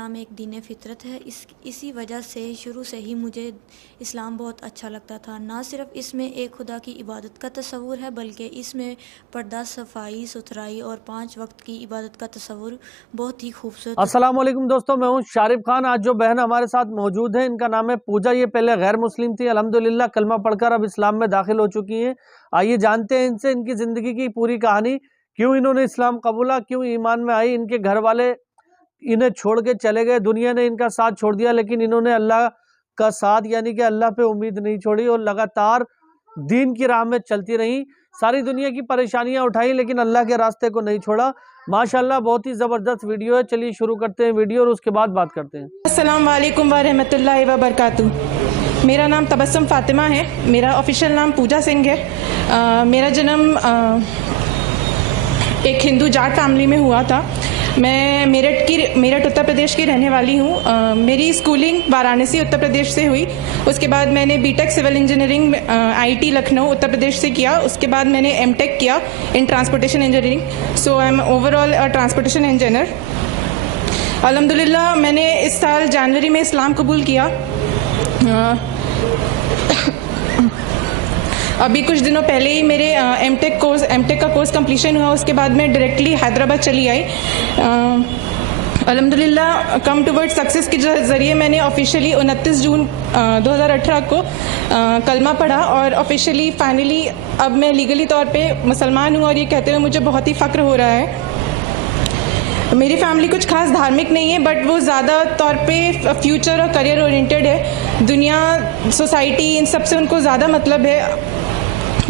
इस्लाम एक दीन फितरत है। इसी वजह से शुरू से ही मुझे इस्लाम बहुत अच्छा लगता था। ना सिर्फ इसमें एक खुदा की इबादत का तस्वुर है, बल्कि इसमें पर्दा, सफाई सुथराई और 5 वक्त की इबादत का तस्वुर बहुत ही खूबसूरत। अस्सलाम वालेकुम दोस्तों, मैं हूं शारिफ खान। आज जो बहन हमारे साथ मौजूद है, इनका नाम है पूजा। ये पहले गैर मुस्लिम थी, अल्हम्दुलिल्लाह कलमा पढ़कर अब इस्लाम में दाखिल हो चुकी हैं। आइए जानते हैं इनसे इनकी ज़िंदगी की पूरी कहानी, क्यों इन्होंने इस्लाम कबूला, क्यों ईमान में आई। इनके घर वाले इन्हें छोड़ के चले गए, दुनिया ने इनका साथ छोड़ दिया, लेकिन इन्होंने अल्लाह का साथ यानी कि अल्लाह पे उम्मीद नहीं छोड़ी और लगातार दीन की राह में चलती रही। सारी दुनिया की परेशानियां उठाई, लेकिन अल्लाह के रास्ते को नहीं छोड़ा। माशाल्लाह बहुत ही ज़बरदस्त वीडियो है। चलिए शुरू करते हैं वीडियो और उसके बाद बात करते हैं। अस्सलाम वालेकुम व रहमतुल्लाहि व बरकातुहू। मेरा नाम तबस्सुम फ़ातिमा है। मेरा ऑफिशियल नाम पूजा सिंह है। मेरा जन्म एक हिंदू जाट फैमिली में हुआ था। मैं मेरठ उत्तर प्रदेश की रहने वाली हूँ। मेरी स्कूलिंग वाराणसी उत्तर प्रदेश से हुई। उसके बाद मैंने B Tech civil engineering IT Lucknow Uttar Pradesh से किया। उसके बाद मैंने एमटेक किया in transportation engineering. So I am overall transportation engineer. अल्हम्दुलिल्लाह मैंने इस साल जनवरी में इस्लाम कबूल किया। अभी कुछ दिनों पहले ही मेरे एमटेक का कोर्स कंप्लीशन हुआ। उसके बाद मैं डायरेक्टली हैदराबाद चली आई। अल्हम्दुलिल्लाह कम टुवर्ड्स सक्सेस के ज़रिए मैंने ऑफिशियली 29 जून 2018 को कलमा पढ़ा और ऑफिशियली फाइनली अब मैं लीगली तौर पे मुसलमान हूँ। और ये कहते हुए मुझे बहुत ही फ़ख्र हो रहा है। मेरी फैमिली कुछ खास धार्मिक नहीं है, बट वो ज़्यादा तौर पे फ्यूचर और करियर ओरिएंटेड है। दुनिया, सोसाइटी, इन सब से उनको ज़्यादा मतलब है।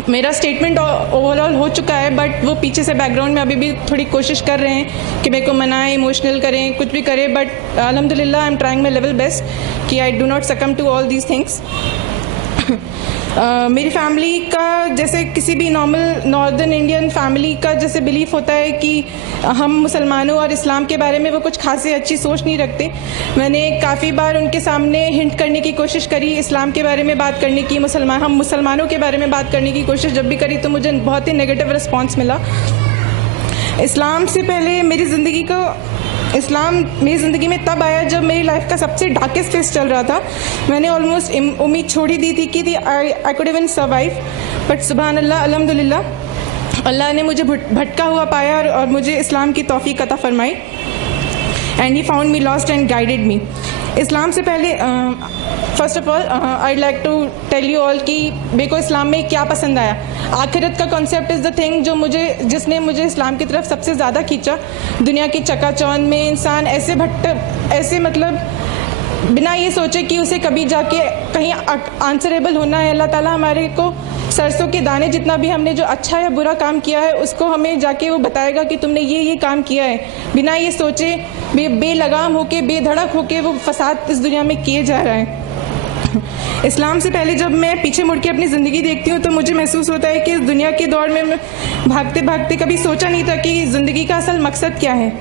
मेरा स्टेटमेंट ओवरऑल हो चुका है, बट वो पीछे से बैकग्राउंड में अभी भी थोड़ी कोशिश कर रहे हैं कि मेरे को मनाएं, इमोशनल करें, कुछ भी करें। बट अल्हम्दुलिल्लाह I am trying my level best कि I do not succumb to all these things. मेरी फैमिली का जैसे किसी भी नॉर्मल नॉर्दर्न इंडियन फैमिली का जैसे बिलीफ होता है कि हम मुसलमानों और इस्लाम के बारे में वो कुछ खासी अच्छी सोच नहीं रखते। मैंने काफ़ी बार उनके सामने हिंट करने की कोशिश करी, इस्लाम के बारे में बात करने की, हम मुसलमानों के बारे में बात करने की कोशिश जब भी करी तो मुझे बहुत ही नेगेटिव रिस्पॉन्स मिला। इस्लाम से पहले इस्लाम मेरी ज़िंदगी में तब आया जब मेरी लाइफ का सबसे डार्केस्ट फेज चल रहा था। मैंने ऑलमोस्ट उम्मीद छोड़ ही दी थी कि I could even survive, but सुभान अल्लाह, अल्हम्दुलिल्लाह अल्लाह ने मुझे भटका हुआ पाया और मुझे इस्लाम की तौफीक अता फरमाई। And he found me lost and guided me. Islam से पहले first of all I like to tell you all कि मेरे को इस्लाम में क्या पसंद आया। आखिरत का कॉन्सेप्ट इज़ द थिंग जिसने मुझे इस्लाम की तरफ सबसे ज़्यादा खींचा। दुनिया की चकाचौंध में इंसान ऐसे मतलब बिना ये सोचे कि उसे कभी जाके कहीं आंसरेबल होना है। अल्लाह ताला हमारे को सरसों के दाने जितना भी हमने जो अच्छा या बुरा काम किया है उसको हमें जाके वो बताएगा कि तुमने ये काम किया है। बिना ये सोचे बेलगाम होके, बेधड़क होके वो फसाद इस दुनिया में किए जा रहा है। इस्लाम से पहले जब मैं पीछे मुड़ के अपनी ज़िंदगी देखती हूँ तो मुझे महसूस होता है कि इस दुनिया के दौर में भागते भागते कभी सोचा नहीं था कि ज़िंदगी का असल मकसद क्या है।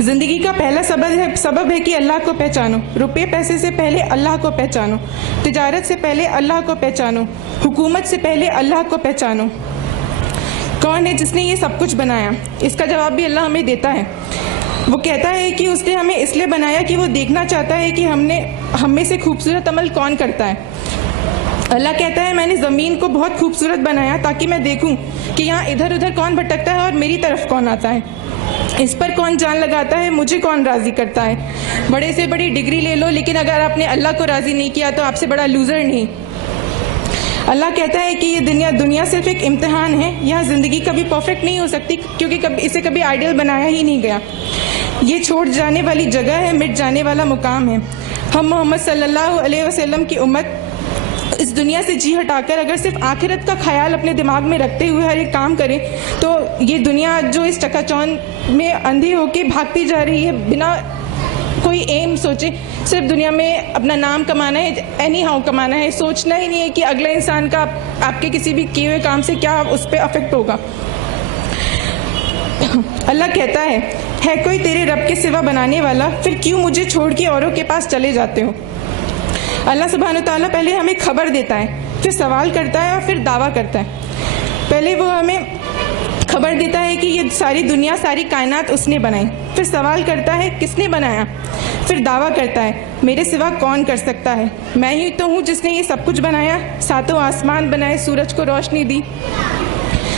ज़िंदगी का पहला सबब है कि अल्लाह को पहचानो। रुपये पैसे से पहले अल्लाह को पहचानो। तिजारत से पहले अल्लाह को पहचानो। हुकूमत से पहले अल्लाह को पहचानो। कौन है जिसने ये सब कुछ बनाया? इसका जवाब भी अल्लाह हमें देता है। वो कहता है कि उसने हमें इसलिए बनाया कि वो देखना चाहता है कि हम में से खूबसूरत अमल कौन करता है। अल्लाह कहता है मैंने ज़मीन को बहुत खूबसूरत बनाया ताकि मैं देखूं कि यहाँ इधर उधर कौन भटकता है और मेरी तरफ कौन आता है। इस पर कौन जान लगाता है, मुझे कौन राज़ी करता है। बड़े से बड़ी डिग्री ले लो, लेकिन अगर आपने अल्लाह को राज़ी नहीं किया तो आपसे बड़ा लूज़र नहीं। अल्लाह कहता है कि ये दुनिया सिर्फ एक इम्तिहान है। यहाँ ज़िंदगी कभी परफेक्ट नहीं हो सकती क्योंकि इसे कभी आइडियल बनाया ही नहीं गया। ये छोड़ जाने वाली जगह है, मिट जाने वाला मुकाम है। हम मोहम्मद सल्लल्लाहु अलैहि वसल्लम की उम्मत इस दुनिया से जी हटाकर अगर सिर्फ आखिरत का ख्याल अपने दिमाग में रखते हुए हर एक काम करें तो ये दुनिया जो इस चकाचौंध में अंधी होके भागती जा रही है बिना कोई एम सोचे, सिर्फ दुनिया में अपना नाम कमाना है, एनी हाउ कमाना है। सोचना ही नहीं है कि अगला इंसान का आपके किसी भी किए हुए काम से क्या उस पर अफेक्ट होगा। अल्लाह कहता है कोई तेरे रब के सिवा बनाने वाला, फिर क्यों मुझे छोड़ के औरों के पास चले जाते हो। अल्लाह सुब्हान तआला पहले हमें खबर देता है, फिर सवाल करता है और फिर दावा करता है। पहले वो हमें खबर देता है कि ये सारी दुनिया, सारी कायनात उसने बनाई। फिर सवाल करता है किसने बनाया? फिर दावा करता है मेरे सिवा कौन कर सकता है? मैं ही तो हूँ जिसने ये सब कुछ बनाया। सातों आसमान बनाए, सूरज को रोशनी दी,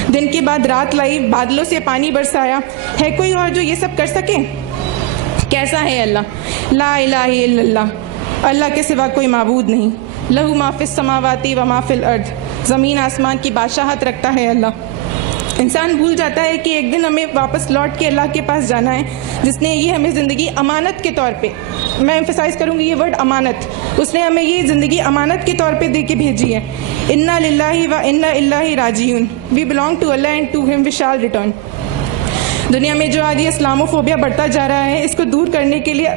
दिन के बाद रात लाई, बादलों से पानी बरसाया। है कोई और जो ये सब कर सके? कैसा है अल्लाह? ला इलाहा इल्लल्लाह, अल्लाह के सिवा कोई माबूद नहीं। लहू माफिस समावाती व माफिल अर्द, ज़मीन आसमान की बादशाहत रखता है अल्लाह। इंसान भूल जाता है कि एक दिन हमें वापस लौट के अल्लाह के पास जाना है, जिसने ये हमें ज़िंदगी अमानत के तौर पे, मैं एम्फसाइज़ करूँगी ये वर्ड अमानत, उसने हमें ये ज़िंदगी अमानत के तौर पे दे के भेजी है। इन्ना लिल्लाहि व इन्ना इलैहि राजिऊन, we belong to Allah and to him we shall return. दुनिया में जो आज ये इस्लामोफोबिया बढ़ता जा रहा है, इसको दूर करने के लिए,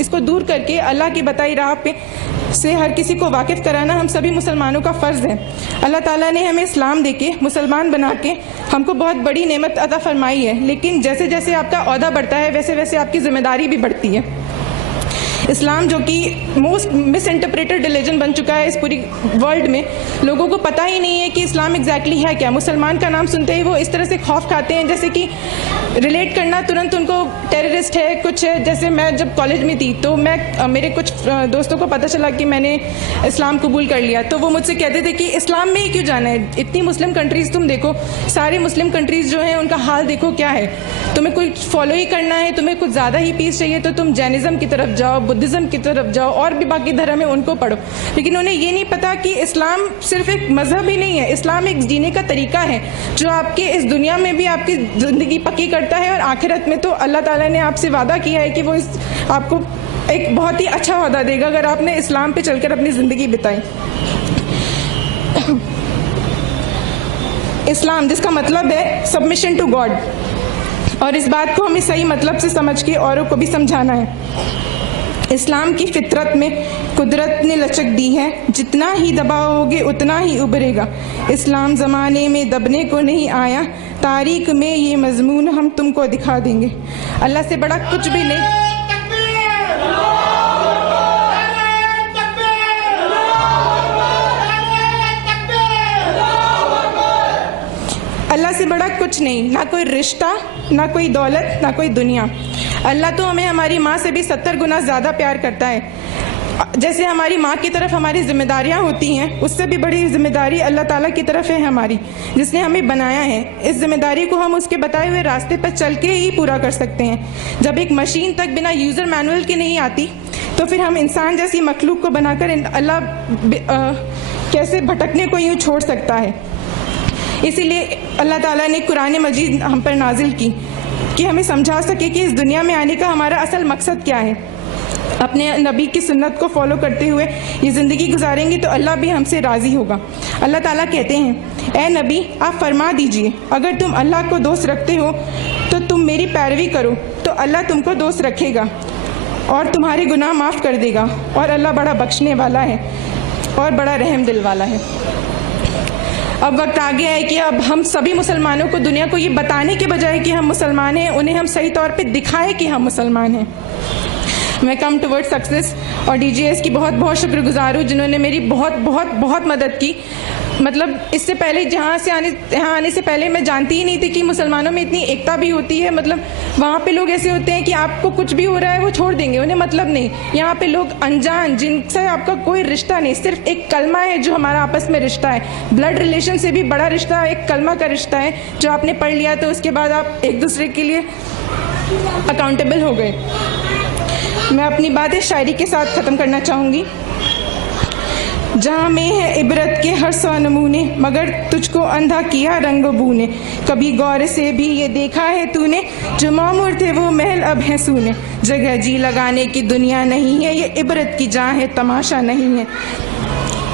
इसको दूर करके अल्लाह की बताई राह पे से हर किसी को वाकिफ़ कराना हम सभी मुसलमानों का फ़र्ज़ है। अल्लाह ताला ने हमें इस्लाम देके, मुसलमान बना के हमको बहुत बड़ी नेमत अता फरमाई है, लेकिन जैसे जैसे आपका ओहदा बढ़ता है वैसे वैसे आपकी ज़िम्मेदारी भी बढ़ती है। इस्लाम जो कि मोस्ट मिस इंटरप्रेटेड रिलीजन बन चुका है इस पूरी वर्ल्ड में, लोगों को पता ही नहीं है कि इस्लाम एग्जैक्टली है क्या। मुसलमान का नाम सुनते ही वो इस तरह से खौफ खाते हैं जैसे कि रिलेट करना तुरंत उनको टेररिस्ट है कुछ है। जैसे मैं जब कॉलेज में थी तो मेरे कुछ दोस्तों को पता चला कि मैंने इस्लाम कबूल कर लिया, तो वो मुझसे कहते थे कि इस्लाम में ही क्यों जाना है? इतनी मुस्लिम कंट्रीज़ तुम देखो, सारे मुस्लिम कंट्रीज़ जो हैं उनका हाल देखो क्या है। तुम्हें कोई फॉलो ही करना है, तुम्हें कुछ ज़्यादा ही पीस चाहिए तो तुम जैनिज़्म की तरफ जाओ, बुद्धिज़्म की तरफ जाओ और भी बाकी धर्म है उनको पढ़ो। लेकिन उन्हें ये नहीं पता कि इस्लाम सिर्फ एक मज़हब ही नहीं है, इस्लाम एक जीने का तरीका है जो आपके इस दुनिया में भी आपकी ज़िंदगी पक्की करता है और आखिरत में तो अल्लाह ताला ने आपसे वादा किया है कि वो आपको एक बहुत ही अच्छा वादा देगा अगर आपने इस्लाम पे चलकर अपनी ज़िंदगी बिताई। इस्लाम जिसका मतलब है सबमिशन टू गॉड, और इस बात को हमें सही मतलब से समझ के औरों को भी समझाना है। इस्लाम की फितरत में कुदरत ने लचक दी है, जितना ही दबाओगे उतना ही उभरेगा। इस्लाम ज़माने में दबने को नहीं आया, तारीख में ये मजमून हम तुमको दिखा देंगे। अल्लाह से बड़ा कुछ भी नहीं, अल्लाह से बड़ा कुछ नहीं, ना कोई रिश्ता, ना कोई दौलत, ना कोई दुनिया। अल्लाह तो हमें हमारी माँ से भी 70 गुना ज़्यादा प्यार करता है। जैसे हमारी माँ की तरफ हमारी जिम्मेदारियाँ होती हैं, उससे भी बड़ी जिम्मेदारी अल्लाह ताला की तरफ है हमारी, जिसने हमें बनाया है। इस जिम्मेदारी को हम उसके बताए हुए रास्ते पर चल के ही पूरा कर सकते हैं। जब एक मशीन तक बिना यूज़र मैनुअल के नहीं आती, तो फिर हम इंसान जैसी मखलूक को बनाकर अल्लाह कैसे भटकने को यूँ छोड़ सकता है। इसीलिए अल्लाह ताला ने कुरान मजीद हम पर नाजिल की कि हमें समझा सके कि इस दुनिया में आने का हमारा असल मकसद क्या है। अपने नबी की सुन्नत को फॉलो करते हुए ये ज़िंदगी गुजारेंगे तो अल्लाह भी हमसे राज़ी होगा। अल्लाह ताला कहते हैं, ए नबी आप फरमा दीजिए, अगर तुम अल्लाह को दोस्त रखते हो तो तुम मेरी पैरवी करो तो अल्लाह तुमको दोस्त रखेगा और तुम्हारे गुनाह माफ़ कर देगा, और अल्लाह बड़ा बख्शने वाला है और बड़ा रहम दिल वाला है। अब वक्त आ गया है कि अब हम सभी मुसलमानों को दुनिया को ये बताने के बजाय कि हम मुसलमान हैं, उन्हें हम सही तौर पे दिखाएं कि हम मुसलमान हैं। मैं कम टुवर्ड सक्सेस और DGS की बहुत बहुत शुक्रगुजार हूँ, जिन्होंने मेरी बहुत बहुत बहुत मदद की। मतलब इससे पहले यहाँ आने से पहले मैं जानती ही नहीं थी कि मुसलमानों में इतनी एकता भी होती है। मतलब वहाँ पे लोग ऐसे होते हैं कि आपको कुछ भी हो रहा है वो छोड़ देंगे, उन्हें मतलब नहीं। यहाँ पे लोग अनजान, जिनसे आपका कोई रिश्ता नहीं, सिर्फ एक कलमा है जो हमारा आपस में रिश्ता है। ब्लड रिलेशन से भी बड़ा रिश्ता एक कलमा का रिश्ता है, जो आपने पढ़ लिया तो उसके बाद आप एक दूसरे के लिए अकाउंटेबल हो गए। मैं अपनी बातें शायरी के साथ ख़त्म करना चाहूँगी। जहाँ में है इबरत के हर सौ नमूने, मगर तुझको अंधा किया रंग बू ने। कभी गौर से भी ये देखा है तूने, जो मामूर थे वो महल अब हैं सूने। जगह जी लगाने की दुनिया नहीं है, ये इबरत की जहाँ है तमाशा नहीं है।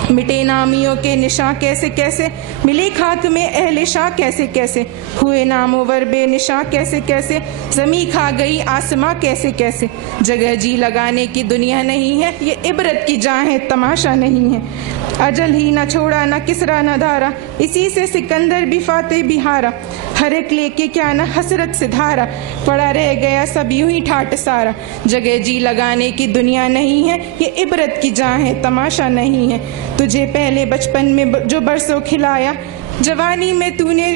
मिटे नामियों के निशा कैसे कैसे, मिले खाक में अहले शाह कैसे कैसे। हुए नामोवर बेनिशा कैसे कैसे, ज़मी खा गई आसमां कैसे कैसे। जगह जी लगाने की दुनिया नहीं है, ये इबरत की जहाँ है तमाशा नहीं है। अजल ही न छोड़ा न किसरा न धारा, इसी से सिकंदर भी फाते भी हारा। हर एक लेके क्या न हसरत से धारा, पड़ा रह गया सब यूं ही ठाट सारा। जगह जी लगाने की दुनिया नहीं है, ये इबरत की जहाँ है तमाशा नहीं है। तुझे पहले बचपन में जो बरसों खिलाया, जवानी में तूने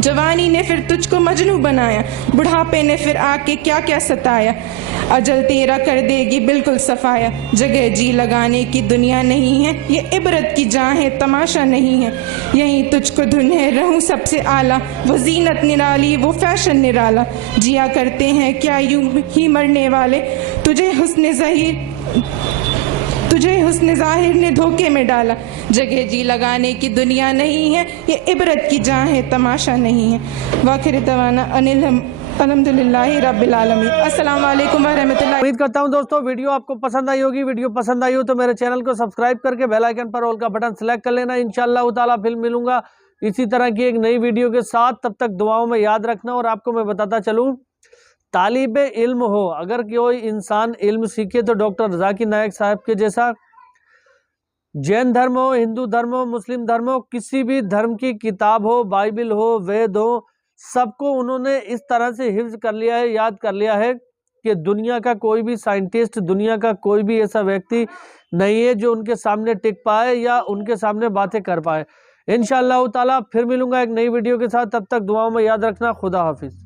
जवानी ने फिर तुझको मजनू बनाया, बुढ़ापे ने फिर आके क्या क्या सताया। अजल तेरा कर देगी बिल्कुल सफाया, जगह जी लगाने की दुनिया नहीं है, ये इबरत की जहाँ है तमाशा नहीं है। यहीं तुझको धुन है रहूं सबसे आला, वो जीनत निराली वो फैशन निराला। जिया करते हैं क्या यूं ही मरने वाले, तुझे हुस्न ज़ाहिर ने धोखे में डाला। जगह जी लगाने की दुनिया नहीं है, ये इबरत की जहाँ है तमाशा नहीं है। वाखिर दवाना अनिल अल्हम्दुलिल्लाहि रब्बिल आलमीन। अस्सलाम वालेकुम व रहमतुल्लाहि। उम्मीद करता हूं दोस्तों वीडियो आपको पसंद आई होगी। वीडियो पसंद आई हो तो मेरे चैनल को सब्सक्राइब करके बेल आइकन पर ऑल का बटन सेलेक्ट कर लेना। इंशाअल्लाह ताला फिर मिलूंगा इसी तरह की एक नई वीडियो के साथ। तब तक दुआओं में याद रखना। और आपको मैं बताता चलूं, तालिबे इल्म हो, अगर कोई इंसान इल्म सीखे तो डॉक्टर जाकिर नायक साहब के जैसा, जैन धर्म हो, हिंदू धर्म हो, मुस्लिम धर्म हो, किसी भी धर्म की किताब हो, बाइबल हो, वेद हो, सबको उन्होंने इस तरह से हिफ्ज कर लिया है, याद कर लिया है कि दुनिया का कोई भी साइंटिस्ट, दुनिया का कोई भी ऐसा व्यक्ति नहीं है जो उनके सामने टिक पाए या उनके सामने बातें कर पाए। इंशाअल्लाह ताला फिर मिलूंगा एक नई वीडियो के साथ। तब तक दुआओं में याद रखना। खुदा हाफिज।